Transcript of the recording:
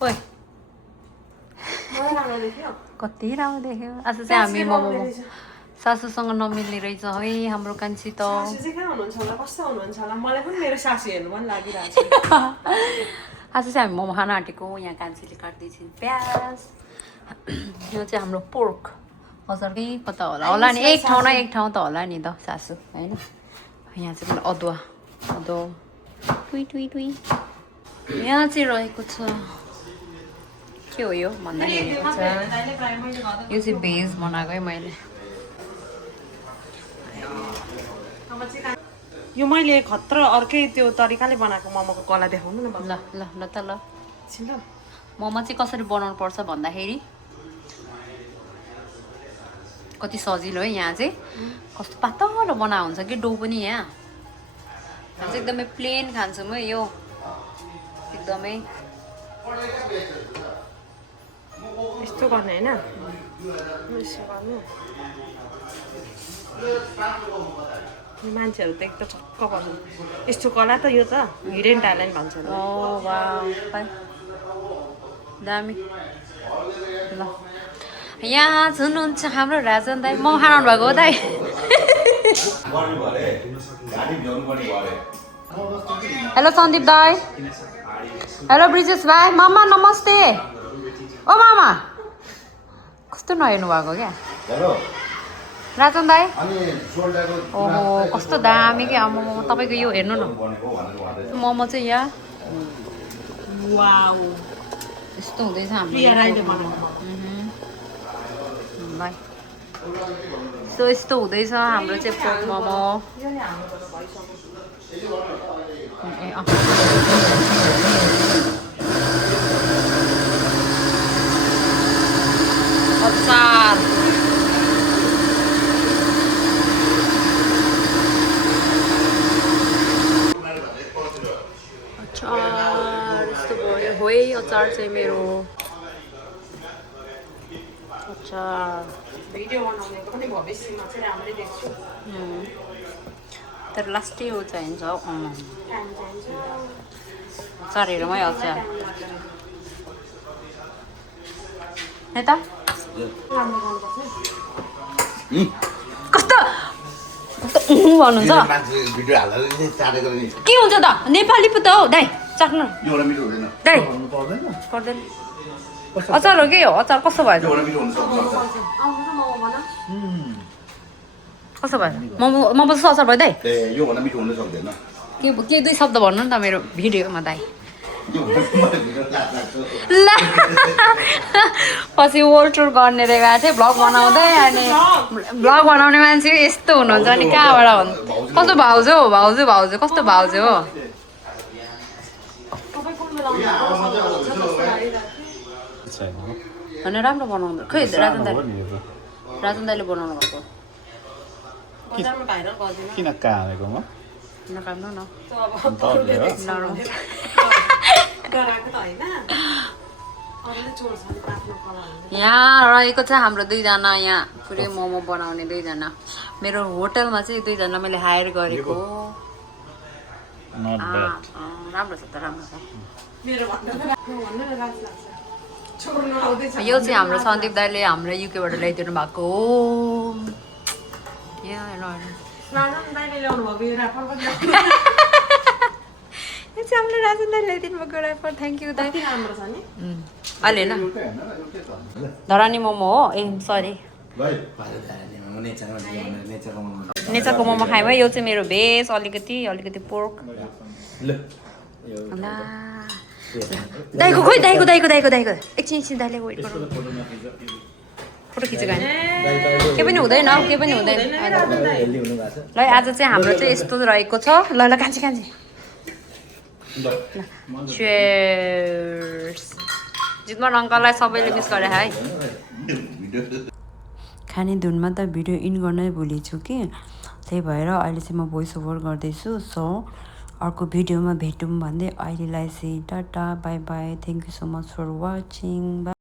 ओइ कति राम्रो देख्यो आज चाहिँ हामी मोमो सासूसँग नमिल्ने रहेछ है हाम्रो कान्छी त आज चाहिँ हामी मोमो खान आँटेको यहाँ कान्छीले काट्दैछन् प्याज यो चाहिँ हाम्रो पोर्क हजुरकै कता होला होला नि एक ठाउँ न एक ठाउँ त होला नि त सासू होइन यहाँ चाहिँ मलाई अदुवा टुई टुई टुई यहाँ चाहिँ रहेको छ के हो यो भन्दा नि यो चाहिँ भेज बनाएको है मैले यो मैले खतरा अर्कै त्यो तरिकाले बनाएको मोमोको कला देखाउनु न ल ल ल त ल मोमो चाहिँ कसरी बनाउनु पर्छ भन्दाखेरि कति सजिलो है यहाँ चाहिँ कस्तो पातलो बना हुन्छ कि डो पनि यहाँ चाहिँ एकदमै प्लेन खान्छु म यो एकदमै यस्तो गर्ने होइन यसो गर्नु यो मान्छेहरू त एकदम छक्क पर्छ यस्तो कला त यो त हिडेन ट्यालेन्ट भन्छ ओ वाउ दामी ल यहाँ हुनुहुन्छ हाम्रो राजन दाई मोमो खानु भएको हो दाई हेलो सन्दीप दाई हेलो ब्रिजेश भाइ मामा नमस्ते ओ मामा कस्तो नहेर्नु भएको क्या राजन दाई ओहो कस्तो दामी क्या मोमो तपाईँको यो हेर्नु न मोमो चाहिँ यहाँ वाउ यस्तो हुँदैछ हाम्रो यस्तो हुँदैछ हाम्रो चाहिँ पोर्क मोमो अचार यस्तो भयो हो है अचार चाहिँ मेरो अचार भिडियो बनाउनेको पनि भविष्यमा चाहिँ राम्रै देख्छु तर लास्टै हो चाहिन्छ अचार हेरौँ है अचार यता कस्तो भन्नुहुन्छ के हुन्छ त नेपाली पो त हौ दाइ चाख्नु दाइ पर्दैन अचार हो के हो अचार कस्तो भयो कस्तो भयो मोमो जस्तो अचार भयो दाइ के दुई शब्द भन्नु नि त मेरो भिडियोमा दाइ ल पछि वर्ल्ड टुर गर्ने रे गएको थिएँ भ्लग बनाउँदै अनि भ्लग बनाउने मान्छे यस्तो हुनुहुन्छ अनि कहाँबाट भन्नु कस्तो भाउजू हो भाउजू भाउजू कस्तो भाउजू हो अनि राम्रो बनाउँदो खै राजन दाइले बनाउनु भएको किन कामेको म नकाम्नु न यहाँ रहेको छ हाम्रो दुईजना यहाँ पुरै मोमो बनाउने दुईजना मेरो होटलमा चाहिँ दुईजना मैले हायर गरेको राम्रो छ त राम्रो छ यो चाहिँ हाम्रो सन्दीप दाइले हाम्रो युकेबाट ल्याइदिनु भएको हो यो चाहिँ हामीले राजन दाइले ल्याइदिनु भएको ऱ्यापर थ्याङ्क यू दाइ अहिले होइन धरानी मोमो हो ए सरी नेचाको मोमो खाएँ है यो चाहिँ मेरो भेज अलिकति पोर्क दाइको खोइ दाइको एकछिन दाइले वेट गरौँ फोटो खिचेको होइन के पनि हुँदैन ल आज चाहिँ हाम्रो चाहिँ यस्तो रहेको छ ल कान्छी Cheers. जितमान अङ्कललाई सबैले मिस गरे है खाने धुनमा त भिडियो इन गर्नै भुलेछु कि त्यही भएर अहिले चाहिँ म भोइस ओभर गर्दैछु सो अर्को भिडियोमा भेटौँ भन्दै अहिलेलाई चाहिँ tata bye bye thank you so much for watching